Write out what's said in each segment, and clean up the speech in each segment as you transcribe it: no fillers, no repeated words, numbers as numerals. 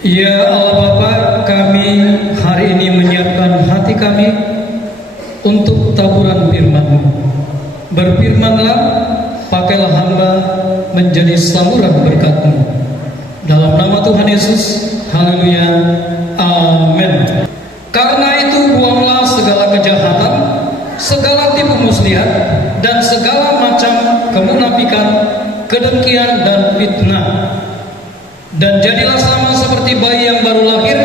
Ya Allah Bapa, kami hari ini menyiapkan hati kami untuk taburan firman-Mu. Berfirmanlah, pakailah hamba menjadi saluran berkat-Mu. Dalam nama Tuhan Yesus, haleluya, amin. Karena itu buanglah segala kejahatan, segala tipu muslihat, dan segala macam kemunafikan, kedengkian dan fitnah. Dan jadilah sama seperti bayi yang baru lahir,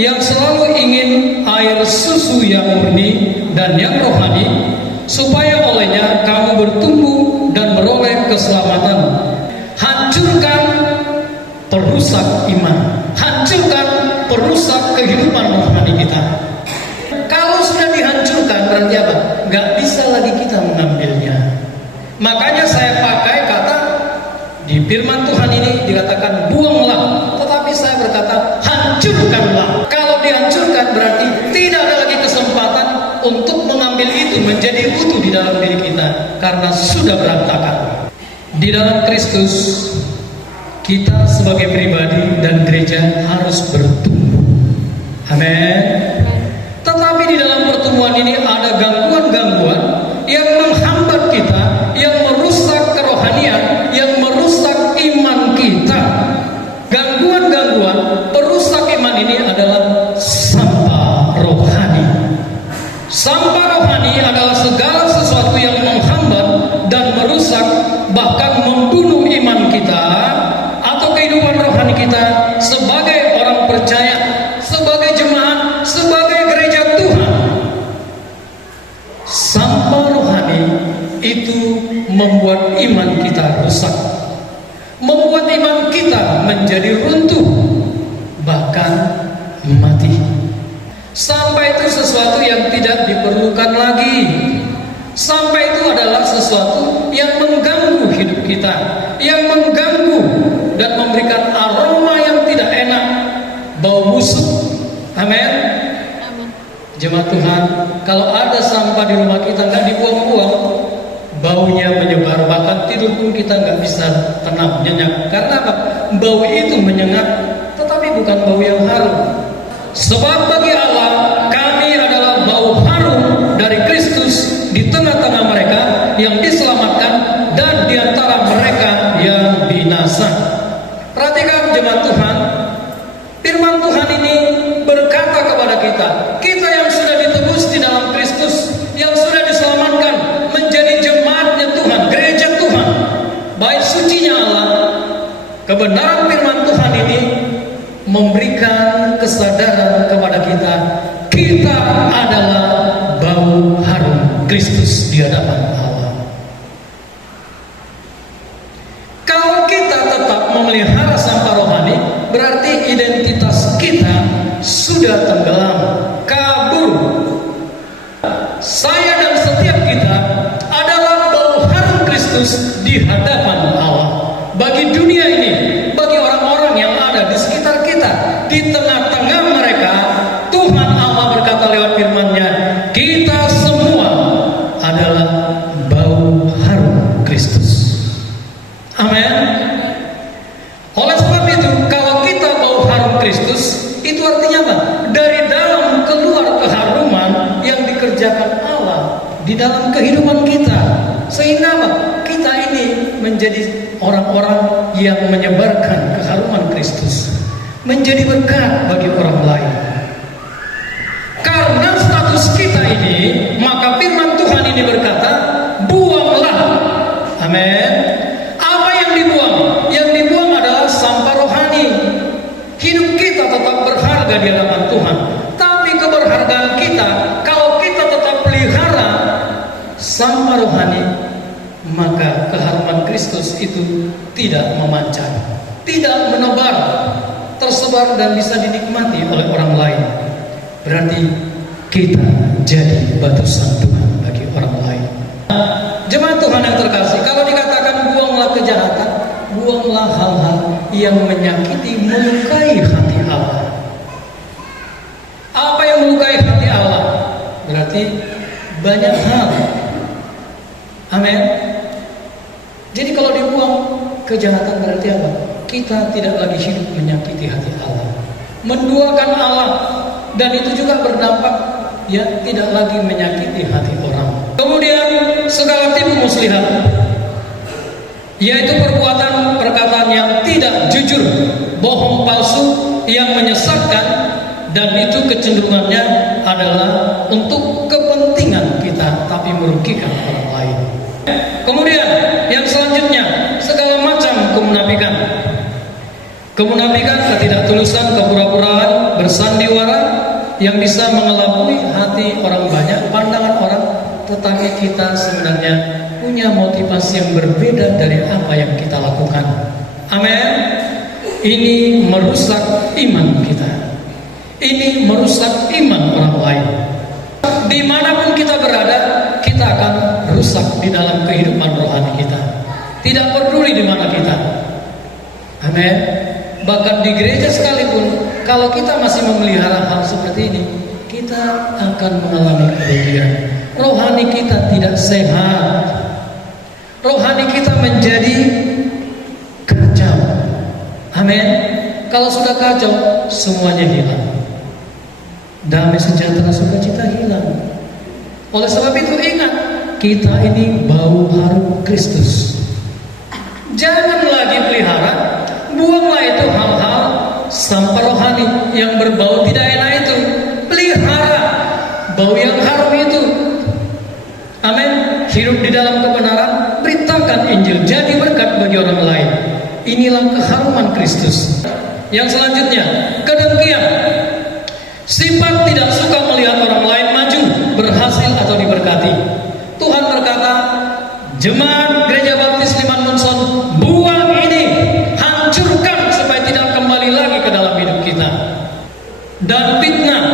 yang selalu ingin air susu yang murni dan yang rohani, supaya olehnya kamu bertumbuh dan meroleh keselamatan. Hancurkan perusak iman, hancurkan perusak kehidupan rohani kita. Kalau sudah dihancurkan berarti apa? Gak bisa lagi kita mengambilnya. Makanya saya pakai kata di firman Tuhan ini dikatakan buanglah, tetapi saya berkata hancurkanlah. Kalau dihancurkan berarti tidak ada lagi kesempatan untuk mengambil itu menjadi utuh di dalam diri kita, karena sudah berantakan. Di dalam Kristus kita sebagai pribadi dan gereja harus bertumbuh. Amin. Tetapi di dalam pertumbuhan ini ada gangguan-gangguan yang menghambat kita, yang merusak kerohanian, yang merusak iman kita. Gangguan-gangguan perusak iman ini adalah sampah rohani. Sampah rohani adalah segala sesuatu yang menghambat dan merusak, bahkan membunuh iman kita atau kehidupan rohani kita sebagai orang percaya, sebagai jemaat, sebagai gereja Tuhan. Sampah rohani itu membuat iman kita rusak, membuat iman kita menjadi runtuh, bahkan mati. Sampai itu sesuatu yang tidak diperlukan lagi. Sampai itu adalah sesuatu yang mengganggu hidup kita, yang mengganggu dan memberikan aroma yang tidak enak, bau busuk. Amin. Jemaat Tuhan, kalau ada sampah di rumah kita nggak dibuang-buang, baunya menyebar, bahkan tidur pun kita nggak bisa tenang, nyenyak. Karena apa? Bau itu menyengat, tetapi bukan bau yang harum. Sebab bagi Allah, kami adalah bau harum dari Kristus di tengah-tengah mereka yang diselamatkan dan di antara mereka yang binasa. Perhatikan jemaat Tuhan, firman Tuhan ini berkata kepada kita, kita yang sudah ditebus di dalam Kristus, yang sudah diselamatkan menjadi jemaatnya Tuhan, gereja Tuhan, baik sucinya Allah. Kebenaran firman Tuhan ini memberikan kesadaran kepada kita, kita adalah bau harum Kristus di hadapan Allah. Kalau kita tetap memelihara sampah rohani, berarti identitas kita sudah tenggelam, kabur. Saya dan setiap kita adalah bau harum Kristus di hadapan Allah. Bagi dunia ini, bagi orang-orang yang ada di sekitar kita, di tengah-tengah mereka, Tuhan Allah berkata lewat firman-Nya, kita semua adalah bau harum Kristus. Amin. Oleh sebab itu, kalau kita bau harum Kristus, itu artinya apa? Dari dalam keluar keharuman yang dikerjakan Allah di dalam kehidupan kita. Sehingga apa? Kita ini menjadi orang-orang yang menyebarkan keharuman Kristus, menjadi berkat bagi orang lain. Karena status kita ini, maka firman Tuhan ini berkata, buanglah. Amin. Apa yang dibuang? Yang dibuang adalah sampah rohani. Hidup kita tetap berharga di hadapan Tuhan, tapi keberhargaan kita, kalau kita tetap pelihara sampah rohani, maka keharuman Kristus itu tidak memancar, tidak menebar, tersebar dan bisa dinikmati oleh orang lain. Berarti kita jadi batu sandungan bagi orang lain. Jemaat Tuhan yang terkasih, kalau dikatakan buanglah kejahatan, buanglah hal-hal yang menyakiti, melukai hati Allah. Apa yang melukai hati Allah? Berarti banyak hal. Amin. Jadi kalau dibuang kejahatan berarti apa? Kita tidak lagi hidup menyakiti hati Allah. menduakan Allah, dan itu juga berdampak ya tidak lagi menyakiti hati orang. Kemudian segala tipu muslihat, yaitu perbuatan perkataan yang tidak jujur, bohong palsu yang menyesatkan, dan itu kecenderungannya adalah untuk kepentingan kita tapi merugikan orang lain. Kemudian yang selanjutnya, segala macam kemunafikan. Kemunafikan, ketidaktulusan, kepura-puraan, bersandiwara yang bisa mengelabui hati orang banyak, pandangan orang, tetapi kita sebenarnya punya motivasi yang berbeda dari apa yang kita lakukan. Amin. Ini merusak iman kita. Ini merusak iman orang lain. Dimanapun kita berada, kita akan rusak di dalam kehidupan rohani kita. Tidak peduli di mana kita. Amin. Bahkan di gereja sekalipun, kalau kita masih memelihara hal seperti ini, kita akan mengalami kerugian. Rohani kita tidak sehat. Rohani kita menjadi kacau. Amin. Kalau sudah kacau, semuanya hilang. Damai sejahtera sukacita hilang. Oleh sebab itu ingat, kita ini bau harum Kristus. Jangan lagi pelihara, buanglah itu hal-hal sampah rohani yang berbau tidak enak itu. Pelihara bau yang harum itu. Amin. Hidup di dalam kebenaran, beritakan Injil, jadi berkat bagi orang lain. Inilah keharuman Kristus. Yang selanjutnya, kedengkian. Sifat tidak suka melihat orang lain maju, berhasil atau diberkati. Tuhan berkata, jemaat Gereja Baptis Liman Munson, buang ini, hancurkan supaya tidak kembali lagi ke dalam hidup kita. Dan fitnah,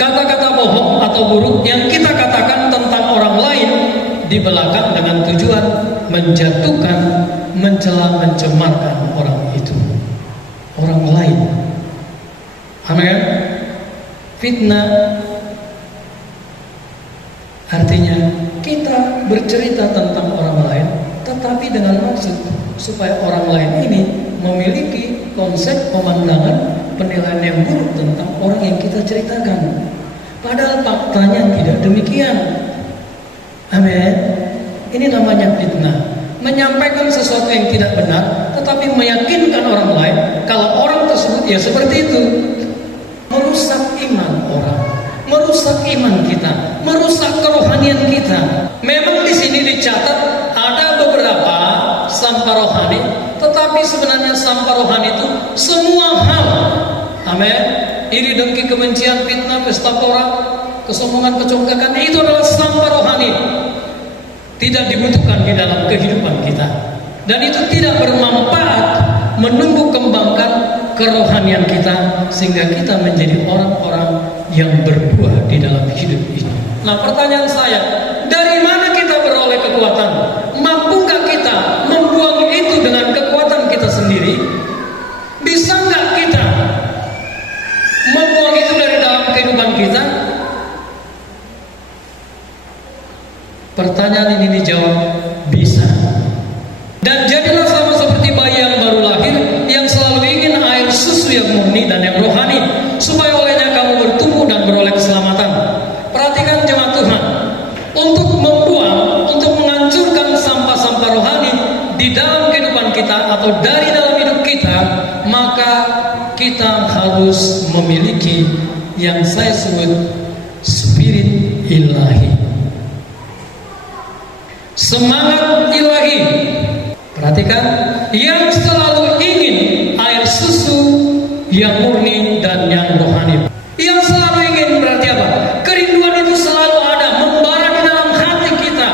kata-kata bohong atau buruk yang kita katakan tentang orang lain di belakang dengan tujuan menjatuhkan, mencela, mencemarkan orang itu, orang lain. Amin. Fitnah artinya kita bercerita tentang orang lain, tetapi dengan maksud supaya orang lain ini memiliki konsep pemandangan penilaian yang buruk tentang orang yang kita ceritakan. Padahal faktanya tidak demikian. Amin. Ini namanya fitnah. Menyampaikan sesuatu yang tidak benar, tetapi meyakinkan orang lain kalau orang tersebut ya seperti itu. Merusak iman orang, merusak iman kita, merusak kerohanian kita. Memang di sini dicatat ada beberapa sampah rohani, tetapi sebenarnya sampah rohani itu semua hal. Amin. Iri, dengki, kebencian, fitnah, pesta pora, kesombongan, kecongkakan, itu adalah sampah rohani. Tidak dibutuhkan di dalam kehidupan kita, dan itu tidak bermanfaat menumbuh kembangkan kerohanian kita sehingga kita menjadi orang-orang yang berbuah di dalam hidup ini. Nah, pertanyaan saya, dari mana kita beroleh kekuatan? Mampukah kita membuang itu dengan kekuatan kita sendiri? Bisa nggak kita membuang itu dari dalam kehidupan kita? Pertanyaan ini dijawab, bisa. Dan jadilah sama seperti bayi yang baru lahir, yang selalu ingin air susu yang murni dan yang rohani, supaya olehnya kamu bertumbuh dan beroleh keselamatan. Perhatikan jemaat Tuhan, untuk membuang, untuk menghancurkan sampah-sampah rohani di dalam kehidupan kita atau dari dalam hidup kita, maka kita harus memiliki yang saya sebut spirit ilahi, semangat ilahi. Perhatikan, yang selalu ingin air susu yang murni dan yang rohani. Yang selalu ingin berarti apa? Kerinduan itu selalu ada, membara di dalam hati kita.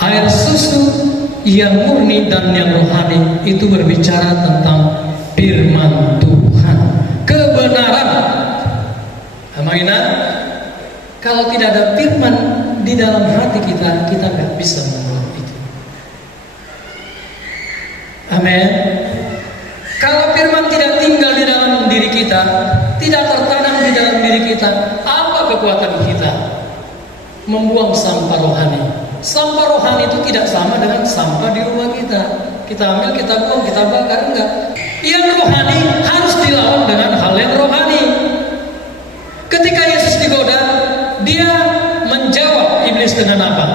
Air susu yang murni dan yang rohani itu berbicara tentang firman Tuhan, kebenaran. Amin. Kalau tidak ada firman di dalam hati kita, kita nggak bisa membuat itu. Amin. Kalau firman tidak tinggal di dalam diri kita, tidak tertanam di dalam diri kita, apa kekuatan kita membuang sampah rohani? Sampah rohani itu tidak sama dengan sampah di rumah kita. Kita ambil, kita buang, kita bakar, enggak. Yang rohani harus dilawan dengan hal yang rohani. Ketika Yesus digoda, dia menjawab iblis dengan apa?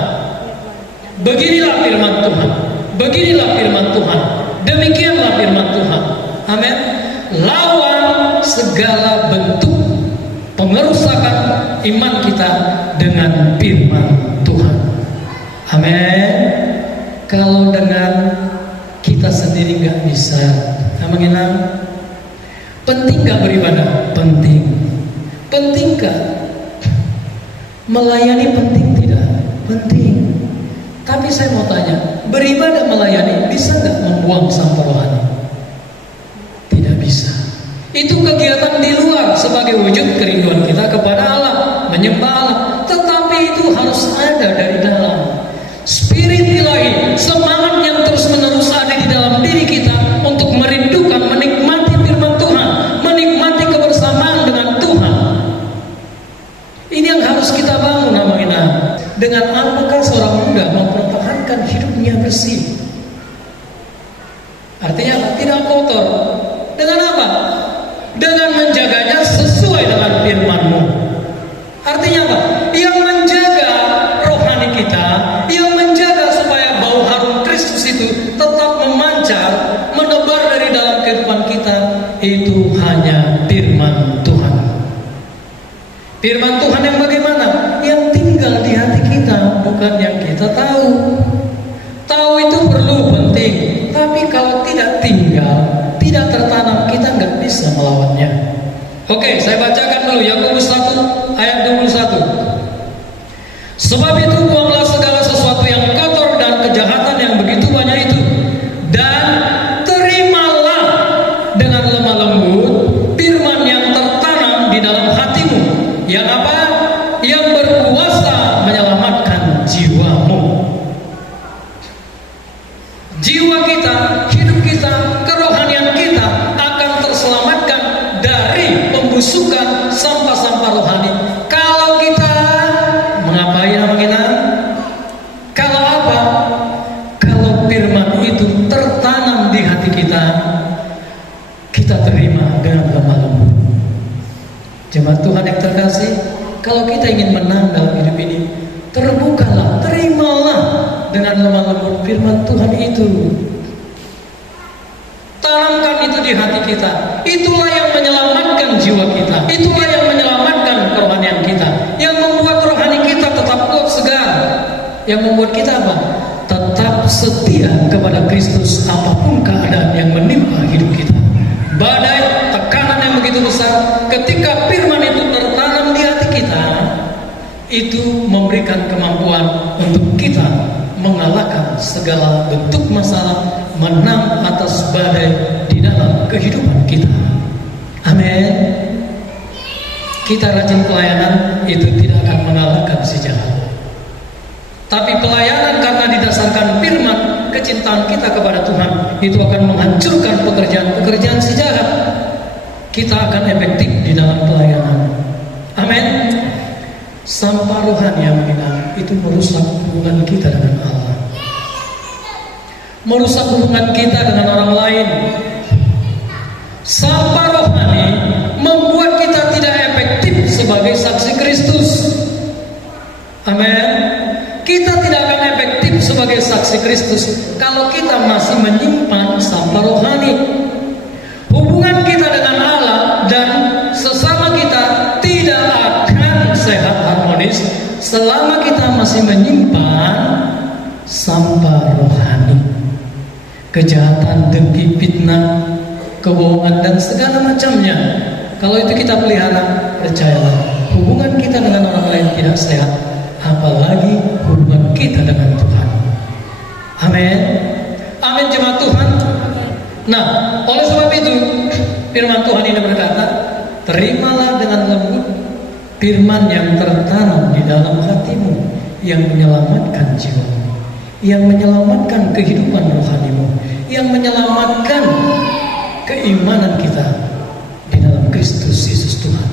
Beginilah firman Tuhan. Beginilah firman Tuhan. Demikianlah firman Tuhan. Amin. Lawan segala bentuk pengerusakan iman kita dengan firman Tuhan. Amin. Kalau dengan kita sendiri nggak bisa, mengenal. Penting nggak beribadah? Penting. Pentingkah melayani? Penting tidak? Penting. Tapi saya mau tanya, beribadah melayani bisa nggak membuang sampah rohani? Tidak bisa. Itu kegiatan di luar sebagai wujud kerinduan kita kepada Allah, menyembah Allah. Tetapi itu harus ada dari dalam. Spirit ilahi, semangat yang terus-menerus ada di dalam diri kita untuk merindukan, menikmati firman Tuhan, menikmati kebersamaan dengan Tuhan. Ini yang harus kita bangun namanya. Dengan apakah seorang muda mempertahankan hidupnya bersih? Artinya tidak kotor. Dengan apa? Dengan menjaganya sesuai dengan firman-Mu. Artinya apa? Yang menjaga rohani kita, yang menjaga supaya bau harum Kristus itu tetap memancar, menebar dari dalam kehidupan kita, itu hanya firman Tuhan. Firman Tuhan yang bagaimana? Yang tinggal di hati kita, bukan yang kita tahu. Tahu itu perlu, penting. Tapi kalau tidak tinggal, tidak tertanam, kita nggak bisa melawannya. Oke, saya bacakan dulu Yakobus 1 ayat 21. Sebab itu buanglah segala sesuatu yang kotor dan kejahatan yang begitu banyak itu, dan terimalah dengan lemah lembut firman yang tertanam di dalam hatimu, yang apa? Yang berkuasa menyelamatkan jiwamu. Jiwa kita, hidup kita, kerohanian kita akan terselamatkan dari pembusukan sampah-sampah rohani. Kalau kita mengapain namanya? Kalau apa? Kalau firman itu tertanam di hati kita, kita terima dengan lemah lembut. Jemaat Tuhan yang terkasih, kalau kita ingin menang dalam hidup ini, terbukalah, terimalah dengan lemah lembut firman Tuhan itu. Tanamkan itu di hati kita. Itulah yang menyelamatkan jiwa kita. Itulah yang menyelamatkan kerohanian kita, yang membuat rohani kita tetap kuat segar, yang membuat kita apa? Tetap setia kepada Kristus apapun keadaan yang menimpa hidup kita. Badai, tekanan yang begitu besar, ketika firman itu tertanam di hati kita, itu memberikan kemampuan untuk kita mengalahkan segala bentuk masalah, menang atas badai di dalam kehidupan kita. Amin. Kita rajin pelayanan, itu tidak akan mengalahkan si jahat. Tapi pelayanan karena didasarkan firman, kecintaan kita kepada Tuhan, itu akan menghancurkan pekerjaan-pekerjaan si jahat. Kita akan efektif di dalam pelayanan. Amin. Sampah rohani yang menghina itu merusak hubungan kita dengan Allah, merusak hubungan kita dengan orang lain. Sampah rohani membuat kita tidak efektif sebagai saksi Kristus. Amin. Kita tidak akan efektif sebagai saksi Kristus kalau kita masih menyimpan sampah rohani. Hubungan kita dengan Allah dan sesama kita tidak akan sehat harmonis selama kita masih menyimpan sampah rohani. Kejahatan, dengki, fitnah, kebohongan dan segala macamnya, kalau itu kita pelihara, percayalah, hubungan kita dengan orang lain tidak sehat, apalagi hubungan kita dengan Tuhan. Amin. Amin jemaat Tuhan. Nah, oleh sebab itu firman Tuhan ini berkata, terimalah dengan lembut firman yang tertanam di dalam hatimu, yang menyelamatkan jiwamu, yang menyelamatkan kehidupan rohanimu, yang menyelamatkan keimanan kita di dalam Kristus Yesus Tuhan.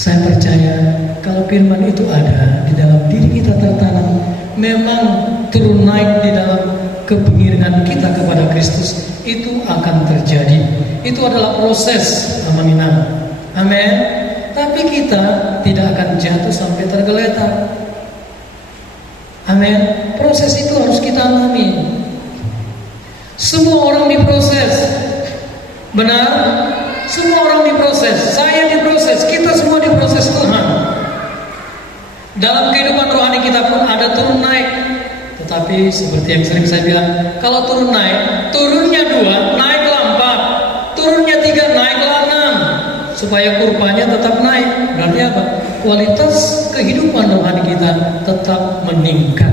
Saya percaya kalau firman itu ada di dalam diri kita tertanam, memang turun naik di dalam kepengiringan kita kepada Kristus, itu akan terjadi. Itu adalah proses, teman-teman. Amin. Tapi kita tidak akan jatuh sampai tergeletak. Amin. Proses itu harus kita alami. Semua orang diproses. Benar? Semua orang diproses. Saya diproses. Kita semua diproses Tuhan. Dalam kehidupan rohani kita pun ada turun naik. Tetapi seperti yang sering saya bilang, kalau turun naik, turunnya 2, naiklah 4. Turunnya 3, naiklah 6. Supaya kurvanya tetap naik. Berarti apa? Kualitas kehidupan rohani kita tetap meningkat.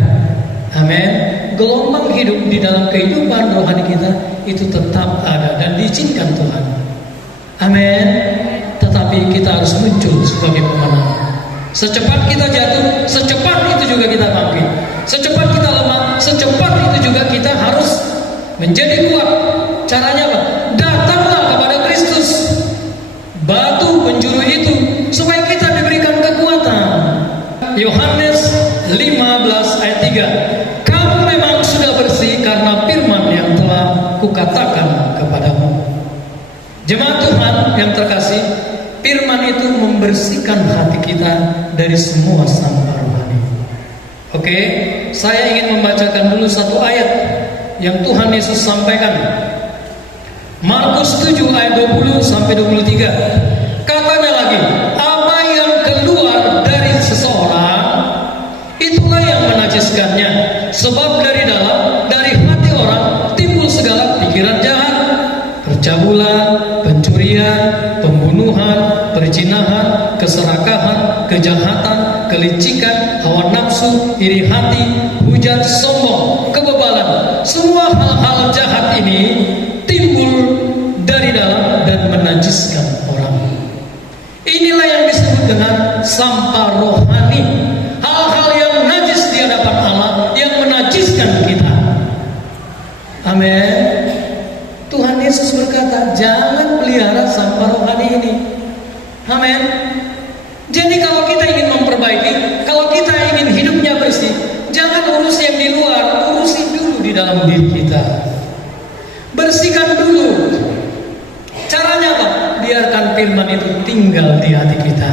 Amin. Gelombang hidup di dalam kehidupan rohani kita itu tetap ada dan diizinkan Tuhan. Amin. Tetapi kita harus muncul sebagai pemenang. Secepat kita jatuh, secepat itu juga kita bangkit. Secepat kita lemah, secepat itu juga kita harus menjadi kuat. Caranya apa? Datanglah kepada Kristus, batu penjuru itu, supaya kita diberikan kekuatan. Yohanes 15 ayat 3. Kamu memang sudah bersih karena firman yang telah kukatakan kepadamu. Jemaat Tuhan yang terkasih, firman itu membersihkan hati kita dari semua sampah rohani. Oke, saya ingin membacakan dulu satu ayat yang Tuhan Yesus sampaikan. Markus 7 ayat 20 sampai 23. Katanya lagi, apa yang keluar dari seseorang, itulah yang menajiskannya. Sebab dari dalam, dari hati orang timbul segala pikiran jahat, percabulan, pencurian, pembunuhan, perzinahan, keserakahan, kejahatan, kelicikan, hawa nafsu, iri hati, hujat, sombong, kebebalan. Semua hal-hal jahat ini timbul dari dalam dan menajiskan orang. Inilah yang disebut dengan sampah rohani. Hal-hal yang najis di hadapan Allah yang menajiskan kita. Amin. Tuhan Yesus berkata, jangan pelihara sampah rohani ini. Amin. Jadi kalau kita ingin memperbaiki, kalau kita ingin hidupnya bersih, jangan urus yang di luar, urusin dulu di dalam diri kita. Bersihkan dulu. Caranya apa? Biarkan firman itu tinggal di hati kita,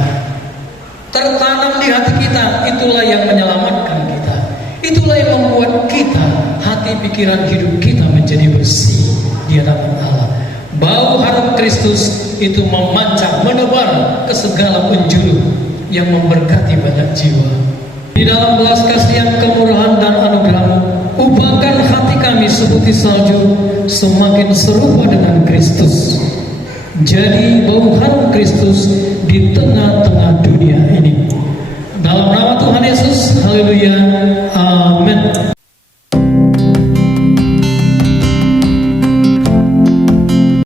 tertanam di hati kita. Itulah yang menyelamatkan kita. Itulah yang membuat kita, hati, pikiran, hidup kita menjadi bersih di hadapan Allah. Bau harum Kristus itu memancar, menebar ke segala penjuru yang memberkati banyak jiwa. Di dalam belas kasihan, kemurahan dan anugerah-Mu, ubahkan hati kami seperti salju, semakin serupa dengan Kristus. Jadi bau harum Kristus di tengah-tengah dunia ini. Dalam nama Tuhan Yesus, haleluya.